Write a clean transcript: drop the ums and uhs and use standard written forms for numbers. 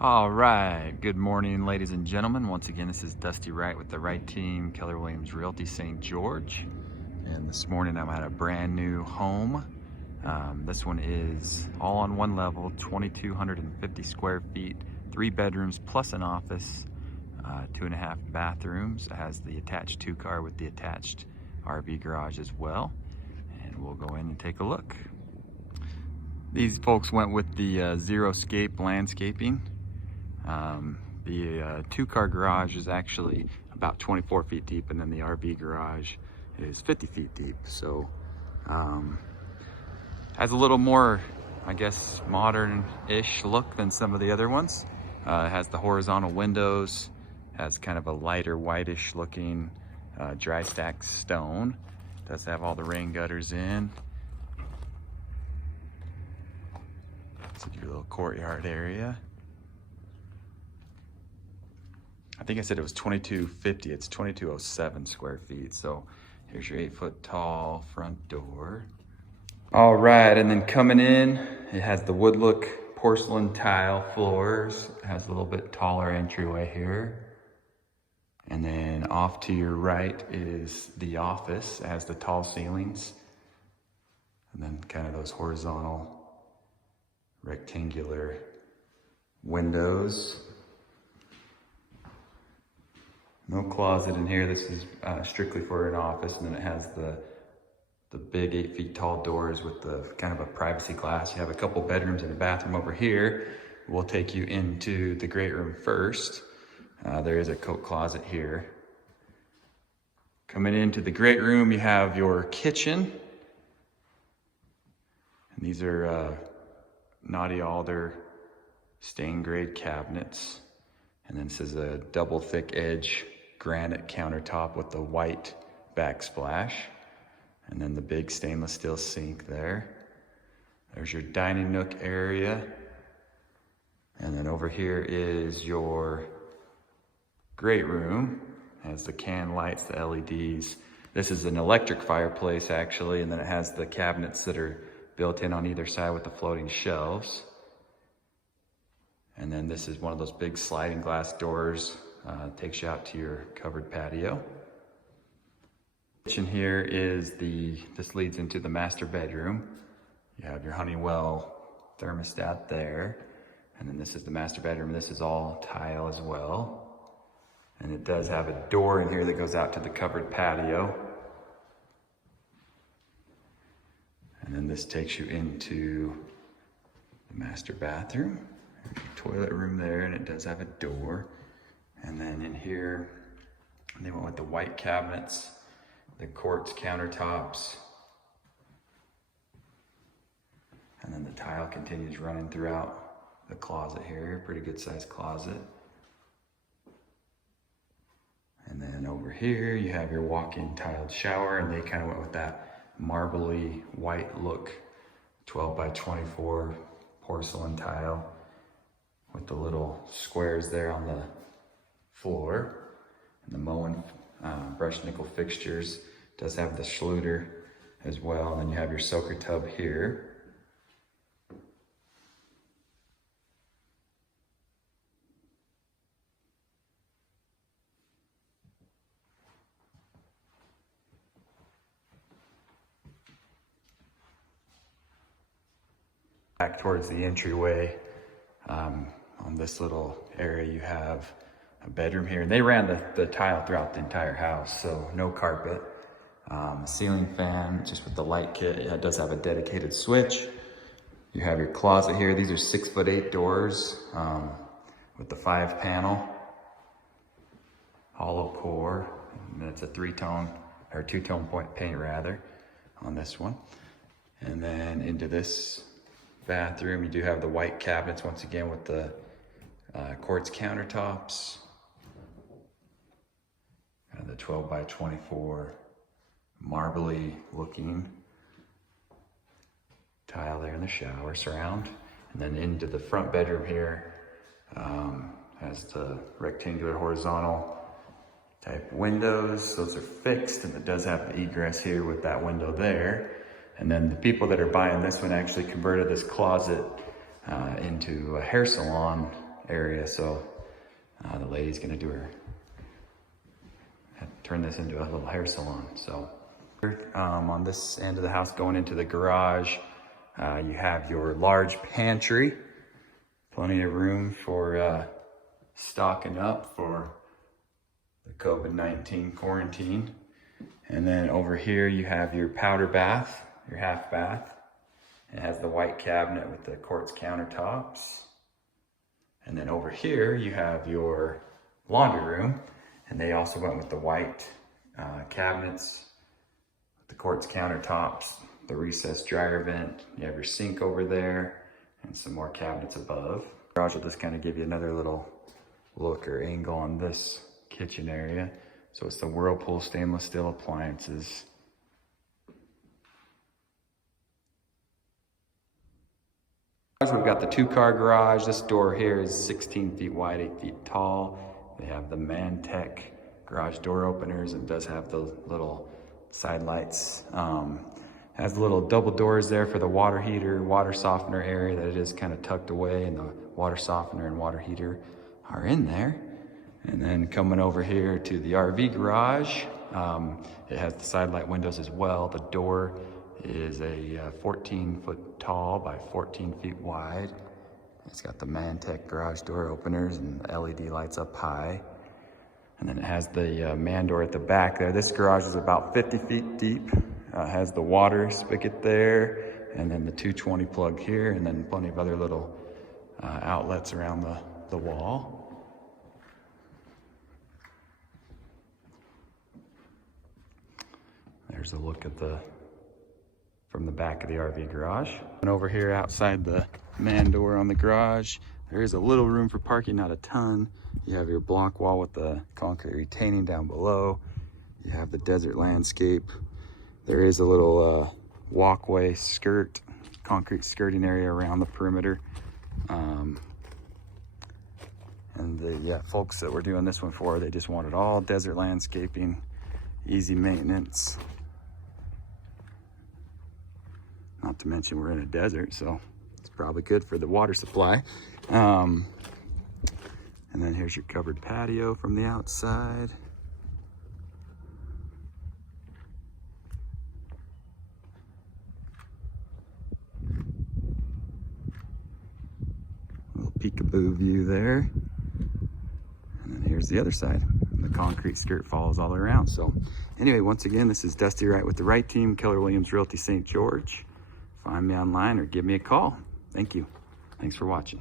All right, good morning, ladies and gentlemen. Once again, this is Dusty Wright with the Wright Team, Keller Realty, St. George. And this morning I'm at a brand new home. This one is all on one level, 2,250 square feet, 3 bedrooms plus an office, 2.5 bathrooms. It has the attached 2-car with the attached RV garage as well. And we'll go in and take a look. These folks went with the zero-scape landscaping. The 2-car garage is actually about 24 feet deep, and then the RV garage is 50 feet deep. So has a little more, I guess, modern-ish look than some of the other ones. It has the horizontal windows, has kind of a lighter whitish looking dry stack stone. Does have all the rain gutters in. This is your little courtyard area. I think I said it was 2,250, it's 2,207 square feet. So here's your 8-foot tall front door. All right, and then coming in, it has the wood look porcelain tile floors. It has a little bit taller entryway here. And then off to your right is the office. It has the tall ceilings. And then kind of those horizontal rectangular windows. No closet in here. This is strictly for an office. And then it has the big 8 feet tall doors with the kind of a privacy glass. You have a couple bedrooms and a bathroom over here. We'll take you into the great room first. There is a coat closet here. Coming into the great room, you have your kitchen. And these are Naughty Alder stained grade cabinets. And then this is a double thick edge granite countertop with the white backsplash. And then the big stainless steel sink there. There's your dining nook area. And then over here is your great room. It has the can lights, the LEDs. This is an electric fireplace actually, and then it has the cabinets that are built in on either side with the floating shelves. And then this is one of those big sliding glass doors. Takes you out to your covered patio. Kitchen here is this leads into the master bedroom. You have your Honeywell thermostat there. And then this is the master bedroom. This is all tile as well. And it does have a door in here that goes out to the covered patio. And then this takes you into the master bathroom. There's your toilet room there, and it does have a door. And then in here, they went with the white cabinets, the quartz countertops. And then the tile continues running throughout the closet here, pretty good sized closet. And then over here, you have your walk-in tiled shower, and they kind of went with that marbly white look, 12 by 24 porcelain tile with the little squares there on the floor. And the Moen brushed nickel fixtures. Does have the Schluter as well. And then you have your soaker tub here. Back towards the entryway, on this little area you have a bedroom here. And they ran the tile throughout the entire house, so no carpet. Ceiling fan, just with the light kit. It does have a dedicated switch. You have your closet here. These are 6'8" doors with the 5-panel hollow core. And it's a 3-tone or 2-tone point paint rather on this one. And then into this bathroom, you do have the white cabinets once again with the quartz countertops. And the 12 by 24 marbly looking tile there in the shower surround. And then into the front bedroom here, has the rectangular horizontal type windows. Those are fixed, and it does have the egress here with that window there. And then the people that are buying this one actually converted this closet into a hair salon area. So the lady's gonna do her, turn this into a little hair salon. So on this end of the house going into the garage, you have your large pantry, plenty of room for stocking up for the COVID-19 quarantine. And then over here you have your powder bath, your half bath. It has the white cabinet with the quartz countertops. And then over here you have your laundry room, and they also went with the white cabinets, the quartz countertops, the recessed dryer vent. You have your sink over there and some more cabinets above. The garage will just kind of give you another little look or angle on this kitchen area. So it's the Whirlpool stainless steel appliances. We've got the 2-car garage. This door here is 16 feet wide, 8 feet tall. They have the Mantech garage door openers. It does have the little side lights. Has the little double doors there for the water heater, water softener area that it is kind of tucked away, and the water softener and water heater are in there. And then coming over here to the RV garage, it has the side light windows as well. The door is a 14 foot tall by 14 feet wide. It's got the Mantech garage door openers and LED lights up high. And then it has the man door at the back there. This garage is about 50 feet deep. Has the water spigot there, and then the 220 plug here, and then plenty of other little outlets around the wall. There's a look at from the back of the RV garage. And over here outside the man door on the garage, there is a little room for parking, not a ton. You have your block wall with the concrete retaining down below. You have the desert landscape. There is a little walkway concrete skirting area around the perimeter. And the folks that we're doing this one for, they just wanted all desert landscaping, easy maintenance. Not to mention we're in a desert, so it's probably good for the water supply. And then here's your covered patio from the outside. Little peekaboo view there. And then here's the other side. The concrete skirt follows all around. So anyway, once again, this is Dusty Wright with the Wright Team, Keller Williams Realty St. George. Find me online or give me a call. Thank you. Thanks for watching.